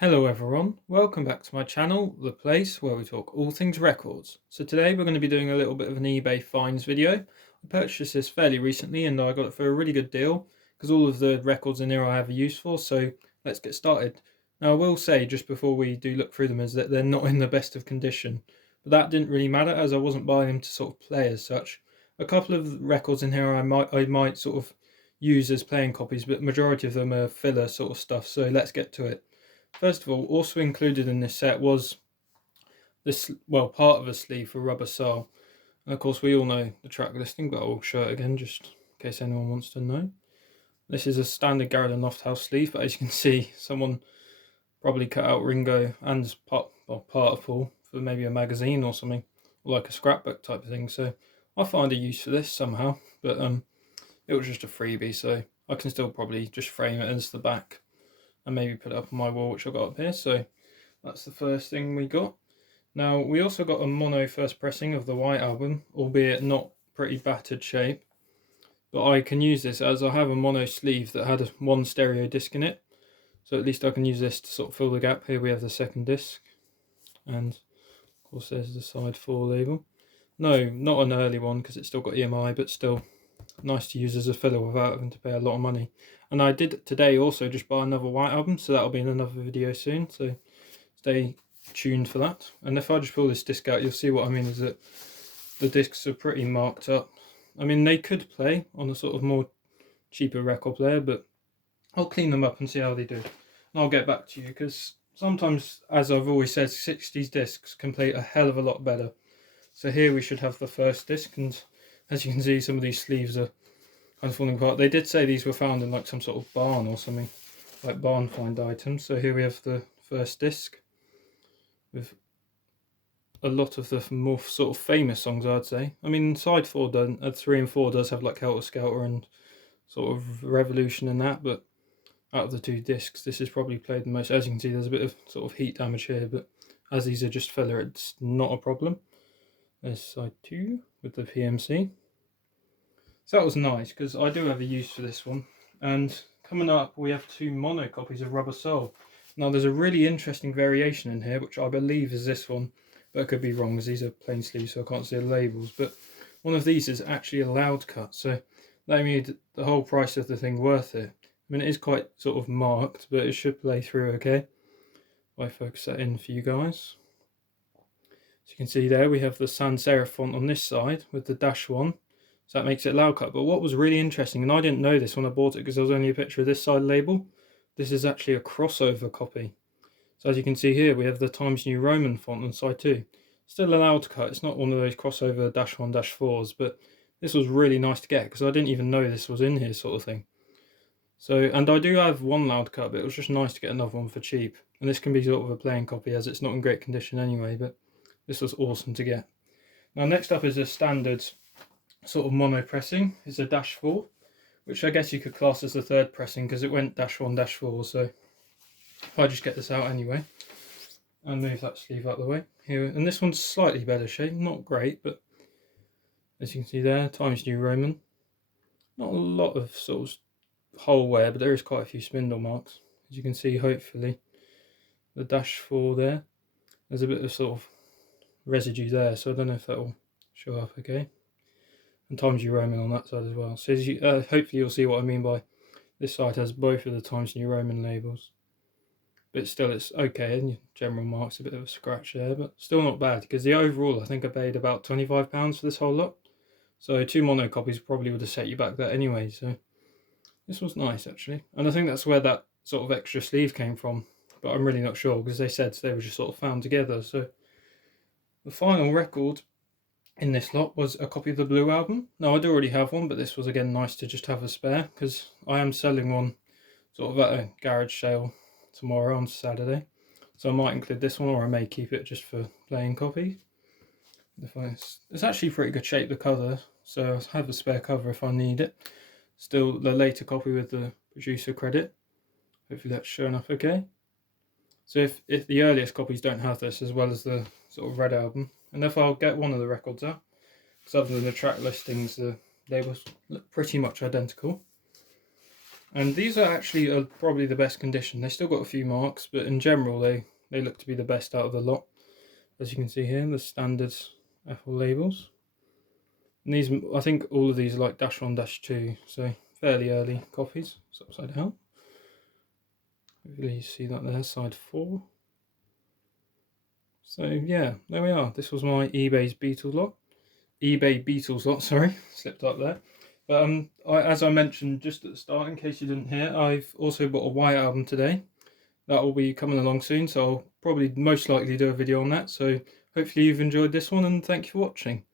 Hello everyone, welcome back to my channel, the place where we talk all things records. So today we're going to be doing a little bit of an eBay finds video. I purchased this fairly recently and I got it for a really good deal because all of the records in here I have a use for, so let's get started. Now I will say just before we do look through them is that they're not in the best of condition, but that didn't really matter as I wasn't buying them to sort of play as such. A couple of records in here I might sort of use as playing copies, but the majority of them are filler sort of stuff, so let's get to it. First of all, also included in this set was this, well, part of a sleeve for Rubber Soul. And of course, we all know the track listing, but I'll show it again just in case anyone wants to know. This is a standard Garrett and Lofthouse sleeve, but as you can see, someone probably cut out Ringo and part of Paul for maybe a magazine or something, or like a scrapbook type of thing. So I find a use for this somehow, but it was just a freebie, so I can still probably just frame it as the back and maybe put it up on my wall, which I've got up here. So that's the first thing we got. Now we also got a mono first pressing of the White Album, albeit not pretty battered shape, but I can use this as I have a mono sleeve that had one stereo disc in it, so at least I can use this to sort of fill the gap. Here we have the second disc, and of course there's the side 4 label. No, not an early one because it's still got EMI, but still nice to use as a filler without having to pay a lot of money. And I did today also just buy another White Album, so that'll be in another video soon, so stay tuned for that. And if I just pull this disc out, you'll see what I mean is that the discs are pretty marked up. I mean, they could play on a sort of more cheaper record player, but I'll clean them up and see how they do. And I'll get back to you because sometimes, as I've always said, 60s discs can play a hell of a lot better. So here we should have the first disc, and as you can see, some of these sleeves are kind of falling apart. They did say these were found in like some sort of barn or something, like barn find items. So here we have the first disc with a lot of the more sort of famous songs, I'd say. I mean, side 4 does, 3 and 4 does have like Helter Skelter and sort of Revolution and that, but out of the two discs, this is probably played the most. As you can see, there's a bit of sort of heat damage here, but as these are just filler, it's not a problem. There's side 2 with the PMC. So that was nice because I do have a use for this one. And coming up, we have 2 mono copies of Rubber Soul. Now there's a really interesting variation in here, which I believe is this one, but I could be wrong as these are plain sleeves, so I can't see the labels. But one of these is actually a loud cut, so that made the whole price of the thing worth it. I mean, it is quite sort of marked, but it should play through okay. If I focus that in for you guys. As you can see there, we have the sans serif font on this side with the -1. So that makes it loud cut. But what was really interesting, and I didn't know this when I bought it because there was only a picture of this side label, this is actually a crossover copy. So as you can see here, we have the Times New Roman font on side 2. Still a loud cut, it's not one of those crossover -1 -4s, but this was really nice to get because I didn't even know this was in here sort of thing. So, and I do have one loud cut, but it was just nice to get another one for cheap. And this can be sort of a playing copy as it's not in great condition anyway, but this was awesome to get. Now next up is a standard sort of mono pressing. It's a -4, which I guess you could class as the third pressing because it went -1 -4. So if I just get this out anyway and move that sleeve out of the way here, and this one's slightly better shape, not great, but as you can see there, Times New Roman. Not a lot of sort of hole wear, but there is quite a few spindle marks. As you can see, hopefully the -4 there, there's a bit of sort of residue there, so I don't know if that will show up okay. And Times New Roman on that side as well. So as you, hopefully you'll see what I mean by this side has both of the Times New Roman labels. But still it's okay, and general marks a bit of a scratch there, but still not bad, because the overall I think I paid about £25 for this whole lot. So 2 mono copies probably would have set you back that anyway, so this was nice actually. And I think that's where that sort of extra sleeve came from, but I'm really not sure because they said they were just sort of found together. So the final record in this lot was a copy of the Blue Album. Now I do already have one, but this was again nice to just have a spare because I am selling one sort of at a garage sale tomorrow on Saturday. So I might include this one, or I may keep it just for playing copies. It's actually pretty good shape, the cover, so I have a spare cover if I need it. Still the later copy with the producer credit. Hopefully that's showing up okay. So if the earliest copies don't have this, as well as the sort of Red Album, and if I'll get one of the records out, because other than the track listings, the labels look pretty much identical. And these are actually probably the best condition. They still got a few marks, but in general they look to be the best out of the lot. As you can see here, the standard Apple labels. And these, I think all of these are like -1, -2, so fairly early copies. It's upside down. Hopefully you see that there, side 4. So yeah, there we are. This was my eBay Beatles lot, sorry, slipped up there. But as I mentioned just at the start, in case you didn't hear, I've also bought a white album today. That will be coming along soon, so I'll probably most likely do a video on that. So hopefully you've enjoyed this one, and thank you for watching.